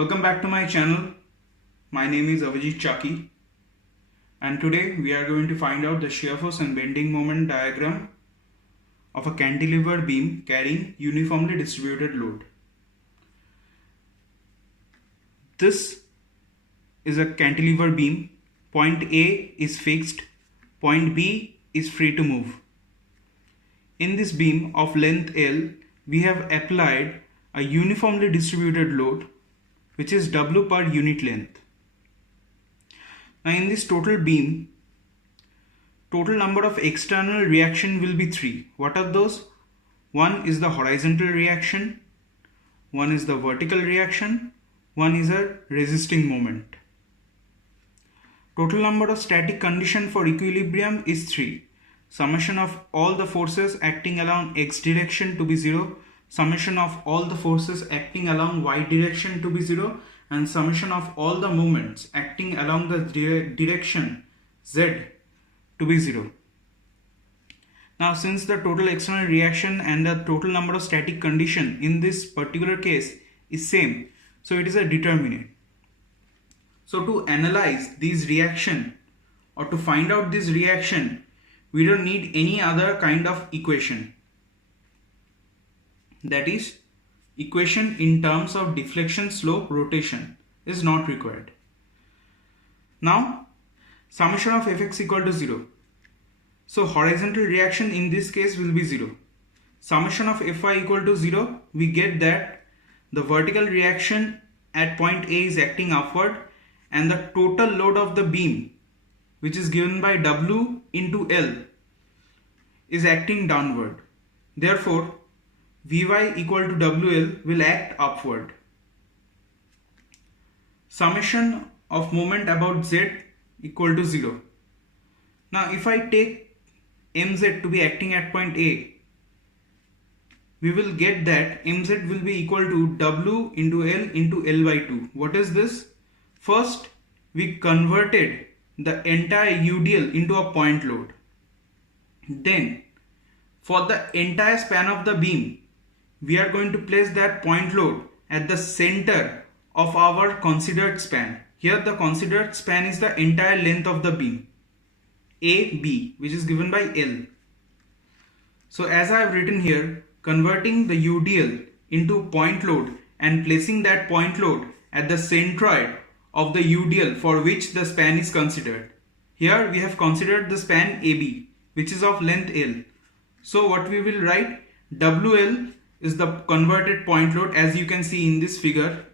Welcome back to my channel. My name is CHAKI'S, and today we are going to find out the shear force and bending moment diagram of a cantilever beam carrying uniformly distributed load. This is a cantilever beam. Point A is fixed, point B is free to move. In this beam of length L, we have applied a uniformly distributed load which is W per unit length. Now in this total beam, total number of external reaction will be 3. What are those? One is the horizontal reaction, one is the vertical reaction, one is a resisting moment. Total number of static condition for equilibrium is 3. Summation of all the forces acting along x direction to be 0, summation of all the forces acting along y direction to be 0, and summation of all the moments acting along the direction z to be 0. Now since the total external reaction and the total number of static condition in this particular case is same, so it is a determinant. So to analyze these reaction or to find out this reaction, we don't need any other kind of equation. That is, equation in terms of deflection, slope, rotation is not required. Now, summation of Fx equal to 0. So horizontal reaction in this case will be 0. Summation of Fy equal to 0, we get that the vertical reaction at point A is acting upward and the total load of the beam, which is given by W into L, is acting downward. Therefore, Vy equal to WL will act upward. Summation of moment about Z equal to 0. Now if I take Mz to be acting at point A, we will get that Mz will be equal to W into L into L by 2. What is this? First, we converted the entire UDL into a point load. Then, for the entire span of the beam, we are going to place that point load at the center of our considered span. Here the considered span is the entire length of the beam, AB, which is given by L. So as I have written here, converting the UDL into point load and placing that point load at the centroid of the UDL for which the span is considered. Here we have considered the span AB, which is of length L. So what we will write, WL is the converted point load, as you can see in this figure.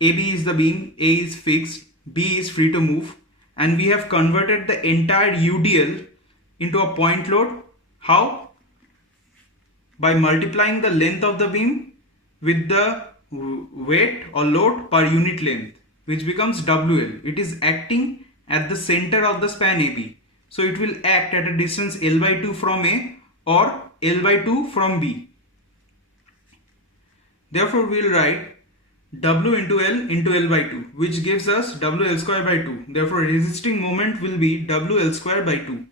AB is the beam, A is fixed, B is free to move, and we have converted the entire UDL into a point load. How? By multiplying the length of the beam with the weight or load per unit length, which becomes WL. It is acting at the center of the span AB. So it will act at a distance L by 2 from A or L by 2 from B. Therefore, we will write W into L by 2, which gives us WL square by 2. Therefore, resisting moment will be WL square by 2.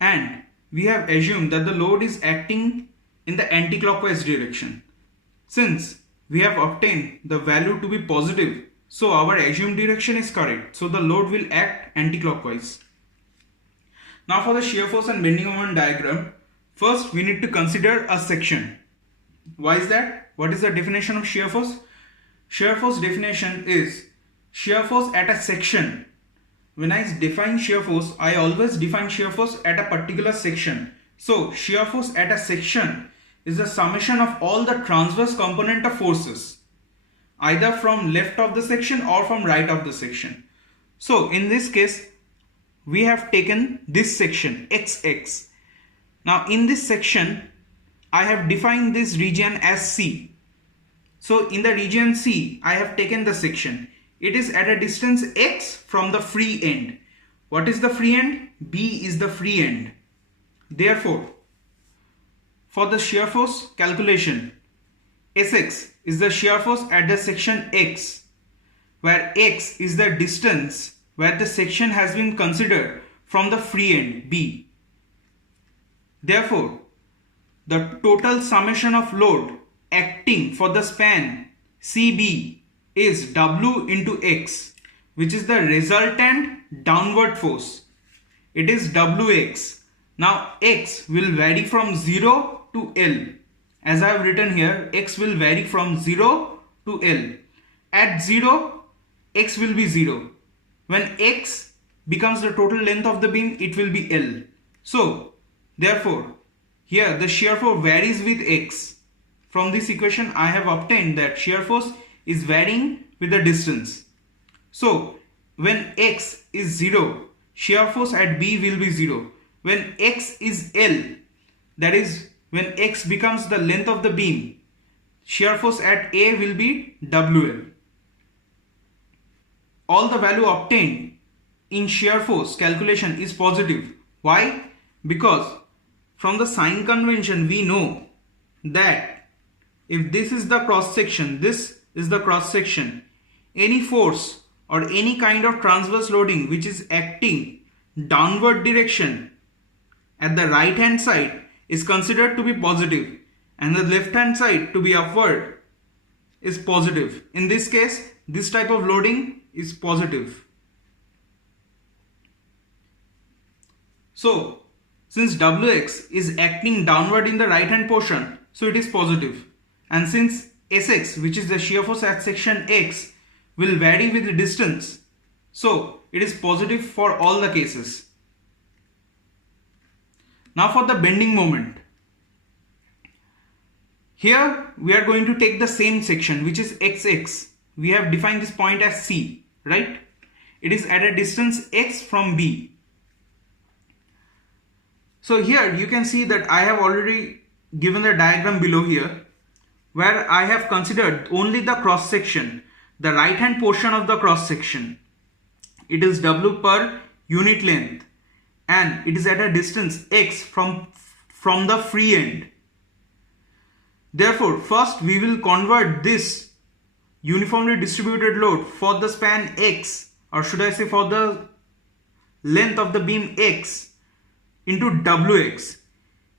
And we have assumed that the load is acting in the anti-clockwise direction. Since we have obtained the value to be positive, so our assumed direction is correct. So the load will act anti-clockwise. Now for the shear force and bending moment diagram, first we need to consider a section. Why is that? What is the definition of shear force? Shear force definition is shear force at a section. When I define shear force, I always define shear force at a particular section. So shear force at a section is the summation of all the transverse component of forces, either from left of the section or from right of the section. So in this case, we have taken this section XX. Now in this section, I have defined this region as C. So in the region C, I have taken the section. It is at a distance X from the free end. What is the free end? B is the free end. Therefore, for the shear force calculation, Sx is the shear force at the section X, where X is the distance where the section has been considered from the free end B. Therefore, the total summation of load acting for the span CB is W into X, which is the resultant downward force. It is Wx. Now X will vary from 0 to L. As I have written here, X will vary from 0 to L. At 0, X will be 0. When X becomes the total length of the beam, it will be L. So, therefore, here the shear force varies with X. From this equation, I have obtained that shear force is varying with the distance. So, when X is 0, shear force at B will be 0. When X is L, that is when X becomes the length of the beam, shear force at A will be WL. All the value obtained in shear force calculation is positive. Why? Because from the sign convention we know that if this is the cross section, this is the cross section, any force or any kind of transverse loading which is acting downward direction at the right hand side is considered to be positive and the left hand side to be upward is positive. In this case, this type of loading is positive. So, since Wx is acting downward in the right hand portion, so it is positive. And since Sx, which is the shear force at section X, will vary with the distance, so it is positive for all the cases. Now for the bending moment. Here we are going to take the same section, which is XX. We have defined this point as C, right? It is at a distance X from B. So here you can see that I have already given the diagram below here, where I have considered only the cross section, the right hand portion of the cross section. It is W per unit length and it is at a distance X from the free end. Therefore, first we will convert this uniformly distributed load for the span X, or should I say for the length of the beam X, into Wx.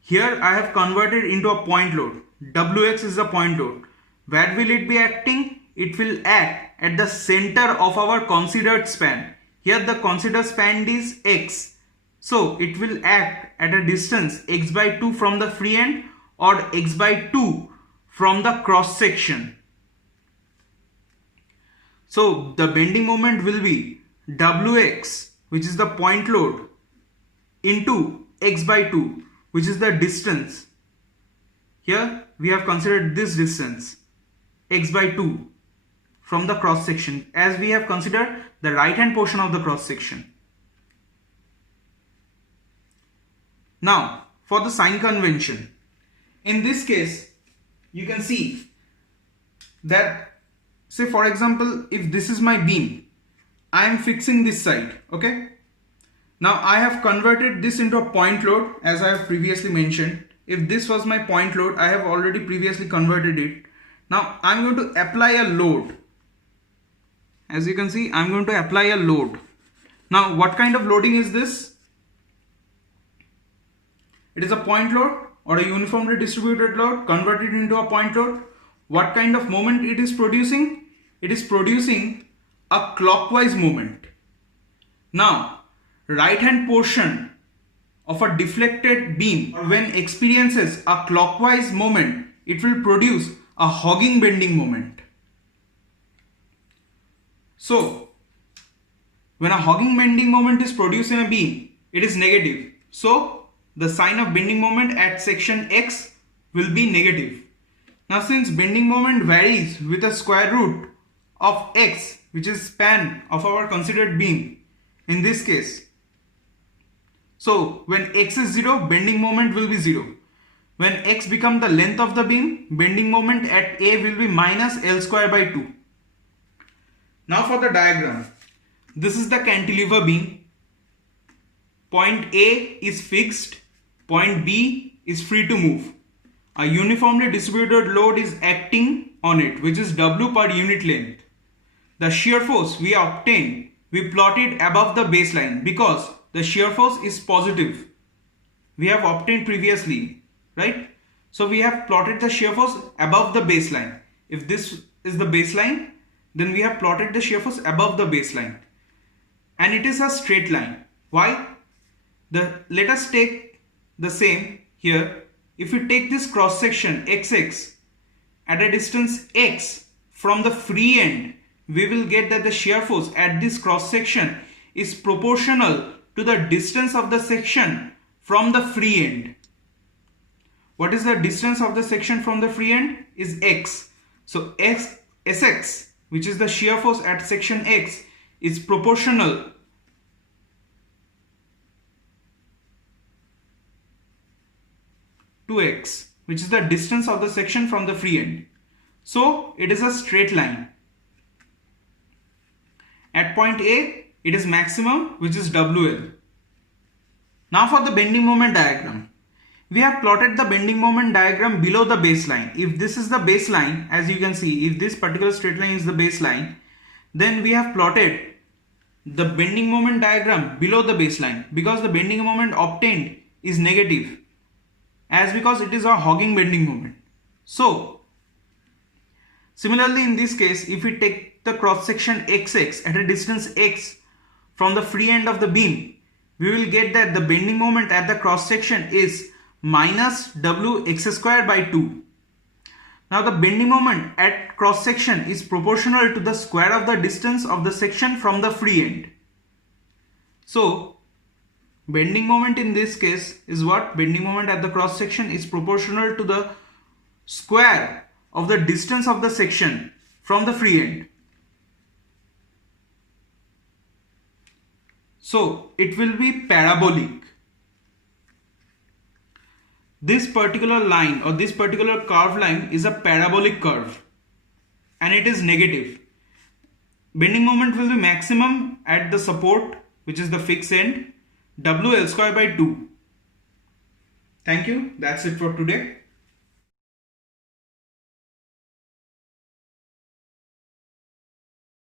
Here I have converted into a point load. Wx is a point load. Where will it be acting? It will act at the center of our considered span. Here the considered span is X. So it will act at a distance X by 2 from the free end or X by 2 from the cross section. So the bending moment will be Wx, which is the point load, into X by 2, which is the distance. Here we have considered this distance X by 2 from the cross section, as we have considered the right hand portion of the cross section. Now for the sign convention. In this case you can see that, say for example, if this is my beam, I am fixing this side, okay? Now I have converted this into a point load, as I have previously mentioned. If this was my point load, I have already previously converted it. Now I am going to apply a load. As you can see, I am going to apply a load. Now what kind of loading is this? It is a point load or a uniformly distributed load converted into a point load. What kind of moment it is producing? It is producing a clockwise moment. Now, right hand portion of a deflected beam, when experiences a clockwise moment, it will produce a hogging bending moment. So, when a hogging bending moment is produced in a beam, it is negative. So, the sign of bending moment at section X will be negative. Now, since bending moment varies with a square root of X, which is span of our considered beam, in this case, so when X is 0, bending moment will be 0. When X becomes the length of the beam, bending moment at A will be minus L square by 2. Now for the diagram. This is the cantilever beam. Point A is fixed. Point B is free to move. A uniformly distributed load is acting on it, which is W per unit length. The shear force we obtained, we plotted above the baseline because the shear force is positive. We have obtained previously, right? So we have plotted the shear force above the baseline. If this is the baseline, then we have plotted the shear force above the baseline. And it is a straight line. Why? Let us take the same here. If we take this cross section XX at a distance x from the free end, we will get that the shear force at this cross section is proportional to the distance of the section from the free end. What is the distance of the section from the free end? Is x. So Sx, which is the shear force at section x, is proportional to x, which is the distance of the section from the free end. So it is a straight line. At point A, it is maximum, which is WL. Now for the bending moment diagram. We have plotted the bending moment diagram below the baseline. If this is the baseline, as you can see, if this particular straight line is the baseline, then we have plotted the bending moment diagram below the baseline, because the bending moment obtained is negative, as because it is a hogging bending moment. So similarly in this case, if we take the cross section XX at a distance x from the free end of the beam, we will get that the bending moment at the cross section is minus Wx square by 2. Now the bending moment at cross section is proportional to the square of the distance of the section from the free end. So bending moment in this case is what? Bending moment at the cross section is proportional to the square of the distance of the section from the free end. So it will be parabolic. This particular line or this particular curved line is a parabolic curve and it is negative. Bending moment will be maximum at the support, which is the fixed end, WL square by 2. Thank you. That's it for today.